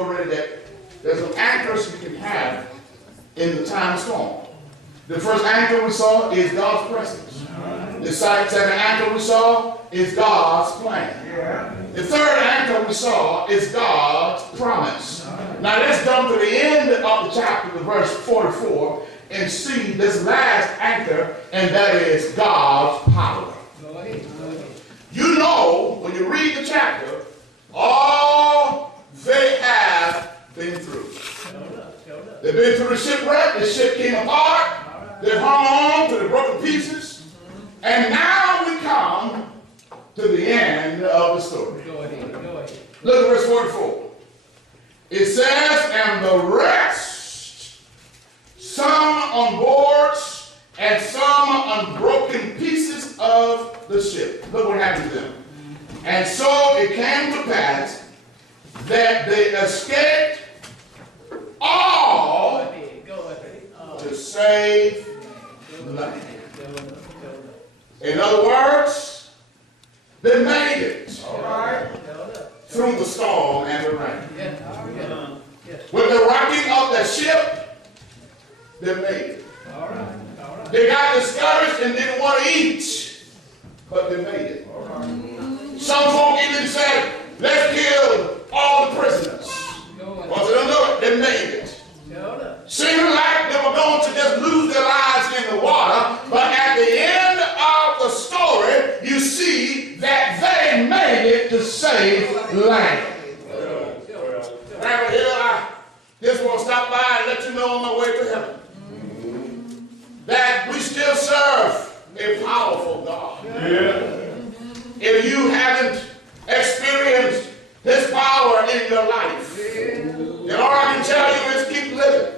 already that there's some anchors you can have in the time of storm. The first anchor we saw is God's presence. The second anchor we saw is God's plan. The third anchor we saw is God's promise. Now let's jump to the end of the chapter, the verse 44, and see this last anchor, and that is God's power. You know, when you read the chapter, all they have been through. They've been through the shipwreck, the ship came apart, they hung on to the broken pieces, and now we come to the end of the story. Go ahead. Look at verse 44. It says, and the rest, some on boards and some on broken pieces of the ship. Look what happened to them. And so it came to pass that they escaped all to save life. In other words, they made it through the storm and the rain. When the rocking of the ship, they made it. They got discouraged and didn't want to eat, but they made it. Some folk even said, let's kill all the prisoners. Once they don't do it, they made it. Seemed like they were going to just lose their lives in the water, but at the end of the story, you see that they made it to save land. Right here, I just want to stop by and let you know on my way to heaven that we still serve a powerful God. If you haven't experienced His power in your life, then all I can tell you is keep living.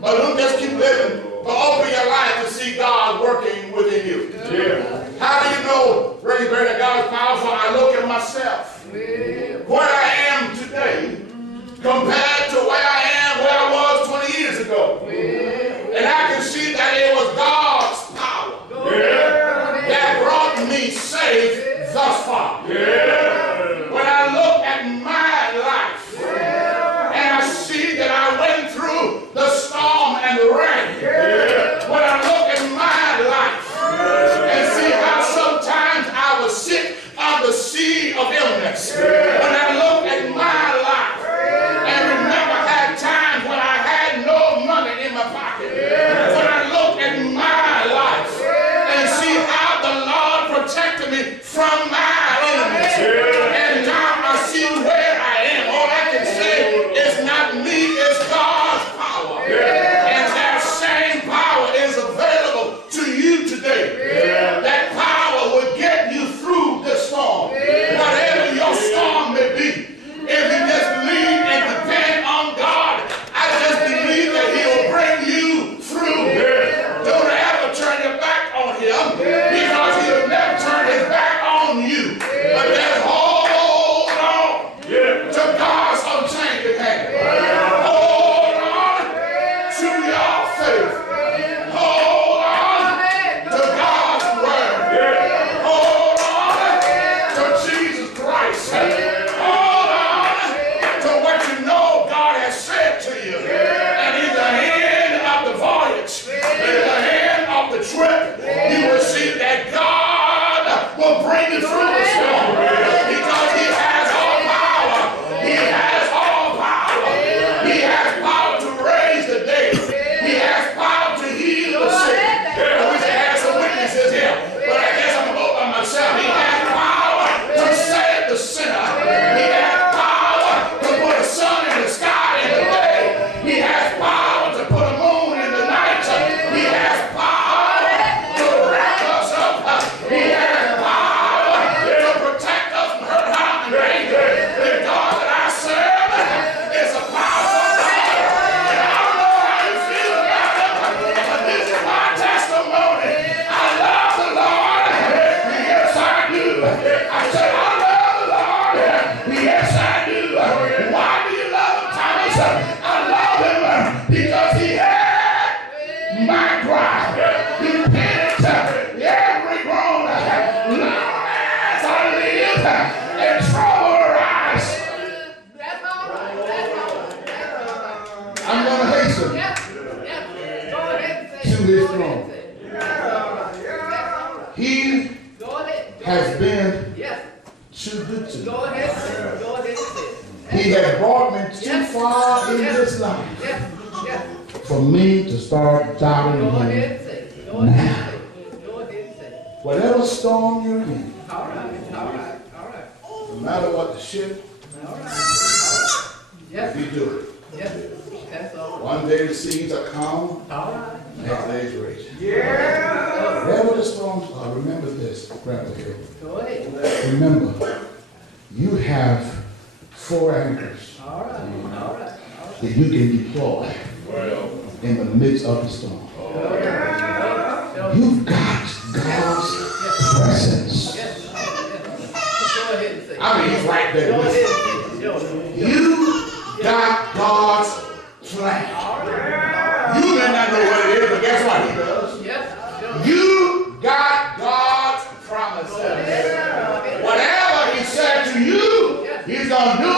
But don't just keep living, but open your life to see God working within you. How do you know, Brady Bear, that God is powerful? I look at myself. Where I am today compared to where I was 20 years ago. And I can see that it was God's power that brought me safe thus far. When I look at my life and I see that I went through the storm and the rain, when I look at my life and see how sometimes I was sick on the sea of illness, when I look at my life and remember had times when I had no money in my pocket, when I look at my life and see how the Lord protected me from my enemies, and now I see where I am. All I can say is not me, it's God's power. And that same power is available to you today. That power will get you through this storm. Whatever your storm may be, if you just believe and depend on God, I just believe that He'll bring you through. Don't ever turn your back on Him, because He'll never turn His back on you. But just hold on to God's unchanging hand. Hold on to your faith. Hold on to God's word. Hold on to Jesus Christ. Hold on to what you know God has said to you. And in the end of the voyage, in the end of the trip, you will see that God will bring you through the storm, because He has all power. He has all power. He has power to raise the dead. He has power to heal the sick. I wish I had some witnesses here, but I guess I'm going to go by myself. He has power to save the sinner. He has power to put a sun in the sky in the day. He has power to put a moon in the night. He has power to wrap us up. He has power to protect us from hurt, harm, and danger. The God that I serve is a powerful God. And I don't know how you feel about it, but this is my testimony. I love the Lord. Yes, I do. I said, I love the Lord. Yes, I do. Why do you love Him, Thomas? I love Him because He heard my cry. He repented every groan. Long as I live, and trouble arise. too good to me. Go ahead, sir. Go ahead, sir. He has brought me too far in this life Yes, yes. for me to start doubting Go him. ahead, sir. Go ahead, sir. Go ahead, sir. Whatever storm you're in, All right, all right, all right. no matter what the ship, All right, all right. Yes, you do it. yes. That's all right. One day the seas are calm, All right. next day it's raging. Yeah. Whatever the storms are, remember this, Grandpa Hill. Go ahead. Remember, you have 4 anchors All right, all right. that you can deploy in the midst of the storm. You've got God's presence. Yes, yes. Go ahead and say. I mean, he's right there Go with ahead you. and say. You got God's plan. You may not know what it is, but guess what he does? Yes. You got God's promises. Whatever he said to you, he's going to do